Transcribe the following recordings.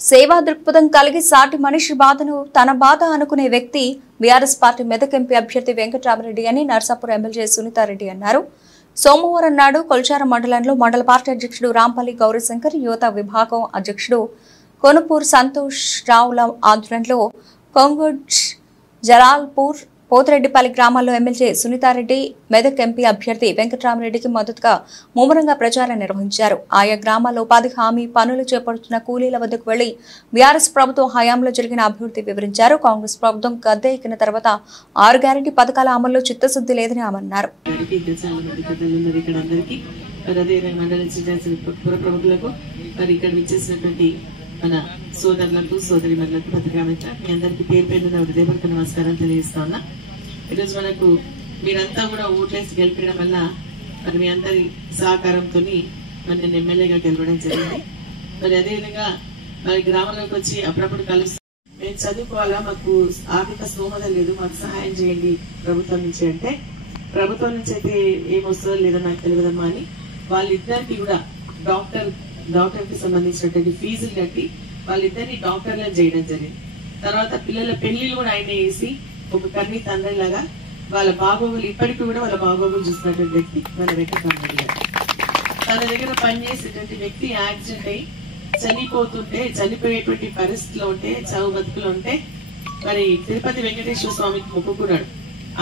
సేవా దృక్పథం కలిగి సాటి మనిషి బాధను తన బాధ అనుకునే వ్యక్తి బీఆర్ఎస్ పార్టీ మెదక్ ఎంపీ అభ్యర్థి వెంకటరామరెడ్డి అని నర్సాపూర్ ఎమ్మెల్యే సునీతారెడ్డి అన్నారు. సోమవారం నాడు కొల్చారం మండలంలో మండల పార్టీ అధ్యక్షుడు రాంపల్లి గౌరీశంకర్, యువత విభాగం అధ్యక్షుడు కొనుపూర్ సంతోష్ రావుల ఆధ్వర్యంలో కొంగుడ్, జలాల్పూర్, పోతిరెడ్డిపల్లి గ్రామాల్లో ఎమ్మెల్యే సునీతారెడ్డి, మెదక్ ఎంపీ అభ్యర్థి వెంకటరామరెడ్డికి మద్దతుగా ముమ్మరంగా ప్రచారం నిర్వహించారు. ఆయా గ్రామాల్లో ఉపాధి హామీ పనులు చేపడుతున్న కూలీల వద్దకు వెళ్లి బీఆర్ఎస్ ప్రభుత్వం హయాంలో జరిగిన అభివృద్ధి వివరించారు. కాంగ్రెస్ ప్రభుత్వం గద్దె ఎక్కిన తర్వాత 6 గ్యారెంటీ పథకాల అమల్లో చిత్తశుద్ధి లేదని అన్నారు. మన సోదరులకు సోదరిమణులకు పత్రికామిత్ర మీ అందరికి పేరు పేరున హృదయపూర్వక నమస్కారం తెలియజేస్తా ఉన్నా. ఈరోజు మనకు మీరంతా కూడా ఓట్లేసి గెలిపడం వల్ల మరి మీ అందరి సహకారంతో మరి నేను ఎమ్మెల్యేగా గెలవడం జరిగింది. మరి అదేవిధంగా మరి గ్రామంలోకి వచ్చి అప్పుడప్పుడు కలుస్తూ మేము చదువుకోవాలా, మాకు ఆర్థిక స్తోమత లేదు, మాకు సహాయం చేయండి ప్రభుత్వం నుంచి అంటే, ప్రభుత్వం నుంచి అయితే ఏమొస్తుందో లేదో నాకు తెలియదమ్మా అని వాళ్ళిద్దరికి కూడా డాక్టర్ కి సంబంధించినటువంటి ఫీజులు కట్టి వాళ్ళిద్దరిని డాక్టర్లను చేయడం జరిగింది. తర్వాత పిల్లల పెళ్లిళ్ళు కూడా ఆయన వేసి ఒక కన్నీ తండ్రిలాగా వాళ్ళ బాగోగులు ఇప్పటికీ కూడా వాళ్ళ బాగోగులు చూస్తున్నటువంటి వ్యక్తి మన వెంకటరామరెడ్డి గారు. తన దగ్గర పనిచేసేటువంటి వ్యక్తి యాక్సిడెంట్ అయి చనిపోయేటువంటి పరిస్థితిలో ఉంటే, చావు బతుకులో ఉంటే మరి తిరుపతి వెంకటేశ్వర స్వామికి మొక్కుకున్నాడు.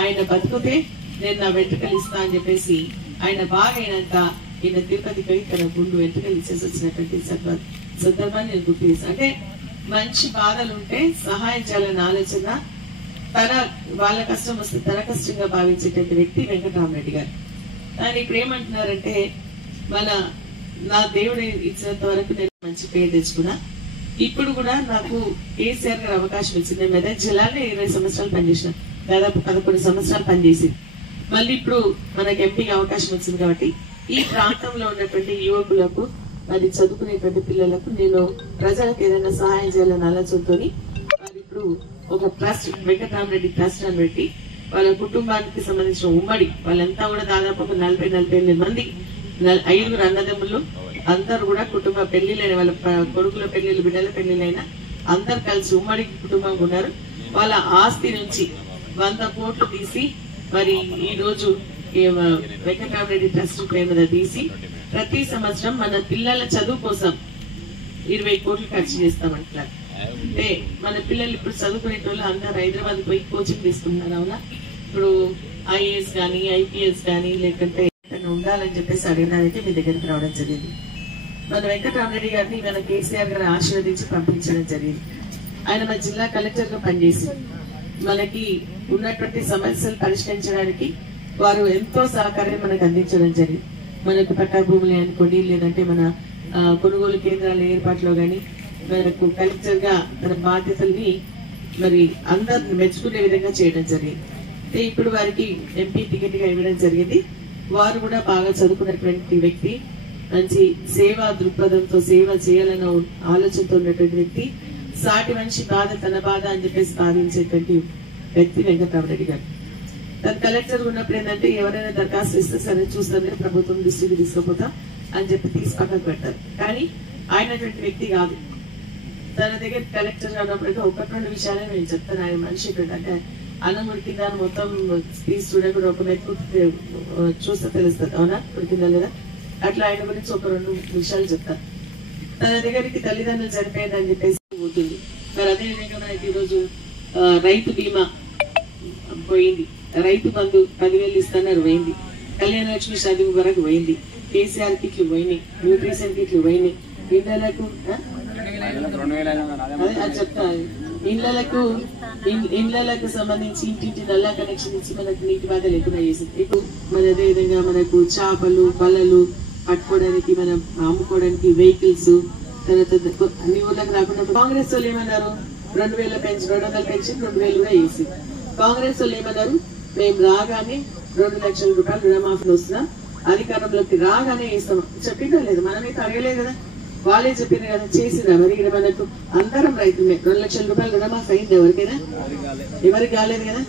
ఆయన బతుకుతే నేను నా వెంట్రుకలు ఇస్తా అని చెప్పేసి ఆయన బాగా అయినాక ఈయన తిరుపతిపై తన గుండు వెంట్రుకలు ఇచ్చేసి వచ్చినటువంటి సందర్భాన్ని నేను గుర్తు చేశాను. అంటే మంచి బాధలు ఉంటే సహాయం చేయాలన్న ఆలోచన, వాళ్ళ కష్టం వస్తే తన కష్టంగా భావించేటువంటి వ్యక్తి వెంకటరామరెడ్డి గారు. ఆయన ఇప్పుడు ఏమంటున్నారంటే, నా దేవుడు ఇచ్చినంత వరకు నేను మంచి పేరు తెచ్చుకున్నా, ఇప్పుడు కూడా నాకు కేసీఆర్ గారు అవకాశం ఇచ్చింది. మెదక్ జిల్లాలో 20 సంవత్సరాలు పనిచేసిన, దాదాపు 11 సంవత్సరాలు పనిచేసింది. మళ్ళీ ఇప్పుడు మనకి ఎంపీకి అవకాశం వచ్చింది కాబట్టి ఈ ప్రాంతంలో ఉన్నటువంటి యువకులకు, మరి చదువుకునేటువంటి పిల్లలకు నేను ప్రజలకు ఏదైనా సహాయం చేయాలని ఆలోచనతో మరి ఇప్పుడు ఒక ట్రస్ట్, వెంకటరామరెడ్డి ట్రస్ట్ అని పెట్టి వాళ్ళ కుటుంబానికి సంబంధించిన ఉమ్మడి వాళ్ళంతా కూడా దాదాపు ఒక 40-48 మంది 5 అన్నదమ్ములు అందరు కూడా కుటుంబ పెళ్లిలైన వాళ్ళ కొడుకుల పెళ్లిళ్ళు, బిడ్డల పెళ్లిళ్ళైనా అందరు కలిసి ఉమ్మడి కుటుంబంగా ఉన్నారు. వాళ్ళ ఆస్తి నుంచి 100 కోట్లు తీసి మరి ఈ రోజు వెంకటరామరెడ్డి ట్రస్ట్ పేరు మీద తీసి ప్రతి సంవత్సరం మన పిల్లల చదువు కోసం 20 కోట్లు ఖర్చు చేస్తామంటారు. అంటే మన పిల్లలు ఇప్పుడు చదువుకునే వాళ్ళు అందరు హైదరాబాద్ పోయి కోచింగ్ తీసుకుంటున్నారు. అవునా, ఇప్పుడు ఐఏఎస్ కానీ IPS కానీ లేకుంటే ఉండాలని చెప్పేసి అడిగినారైతే మీ దగ్గరికి రావడం జరిగింది. మన వెంకటరామరెడ్డి గారిని మన కేసీఆర్ గారు ఆశీర్వదించి పంపించడం జరిగింది. ఆయన మన జిల్లా కలెక్టర్ గా పనిచేసి మనకి ఉన్నటువంటి సమస్యలు పరిష్కరించడానికి వారు ఎంతో సహకారం మనకు అందించడం జరిగింది. మనకు పట్టా భూములే అనుకోండి, లేదంటే మన కొనుగోలు కేంద్రాల ఏర్పాట్లో గాని మనకు కలెక్టర్ గా తన బాధ్యతల్ని మరి అందరిని మెచ్చుకునే విధంగా చేయడం జరిగింది. ఇప్పుడు వారికి ఎంపీ టికెట్ గా ఇవ్వడం జరిగింది. వారు కూడా బాగా చదువుకున్నటువంటి వ్యక్తి, మంచి సేవా దృక్పథంతో సేవ చేయాలన్న ఆలోచనతో ఉన్నటువంటి వ్యక్తి, సాటి మనిషి బాధ తన బాధ అని చెప్పేసి భావించేటువంటి వ్యక్తి వెంకటరామరెడ్డి గారు. తన కలెక్టర్ ఉన్నప్పుడు ఏంటంటే ఎవరైనా దరఖాస్తు ఇస్తే సరే చూస్తానే ప్రభుత్వం దృష్టికి తీసుకుపోతాం అని చెప్పి తీసి పక్కకు పెడతారు. కానీ ఆయనటువంటి వ్యక్తి కాదు. తన దగ్గర కలెక్టర్ గా ఉన్నప్పుడు 1-2 విషయాలే నేను చెప్తాను. ఆయన మనిషి అంటే అన్నం ఉడికిందా మొత్తం తీసి చూడకుండా ఒక మెక్కు చూస్తే తెలుస్తుంది, అవునా ఉడికిందా లేదా. అట్లా ఆయన గురించి 1-2 విషయాలు చెప్తాను. తన దగ్గరికి తల్లిదండ్రులు చనిపోయిందని చెప్పేసి పోతుంది. మరి అదేవిధంగా మనకి ఈరోజు రైతు బీమా పోయింది, రైతు బంధు 10,000 ఇస్తున్నారు పోయింది, కళ్యాణ లక్ష్మి చదువు వరకు పోయింది, కేసీఆర్ కిట్లు పోయినాయి, న్యూట్రిషన్ కిట్లు పోయినాయి, ఇళ్లకు చెప్తాను ఇళ్లకు సంబంధించి ఇంటింటి నల్లా కనెక్షన్ ఇచ్చి మనకు నీటి బాధ లేకుండా చేసింది. ఇప్పుడు మన అదేవిధంగా మనకు చేపలు బల్లలు పట్టుకోవడానికి, మనం అమ్ముకోవడానికి వెహికల్స్, తర్వాత అన్ని ఊళ్ళకి రాకుండా కాంగ్రెస్ వాళ్ళు ఏమన్నారు, 2,000 పెన్షన్ 200 పెన్షన్ 2,000 కూడా వేసి, కాంగ్రెస్ వాళ్ళు ఏమన్నారు, మేము రాగానే 2 లక్షల రూపాయలు రుణమాఫీ వస్తున్నాం, అధికారంలోకి రాగానే వేస్తాం. చెప్పిందా లేదు, మనమైతే అడగలేదు కదా, వాళ్ళే చెప్పిన కదా, చేసినా. మరి ఇక్కడ మనకు అందరం రైతులే 2 లక్షల రూపాయలు రుణమాఫీ అయింది ఎవరికైనా? ఎవరికి కాలేదు కదా.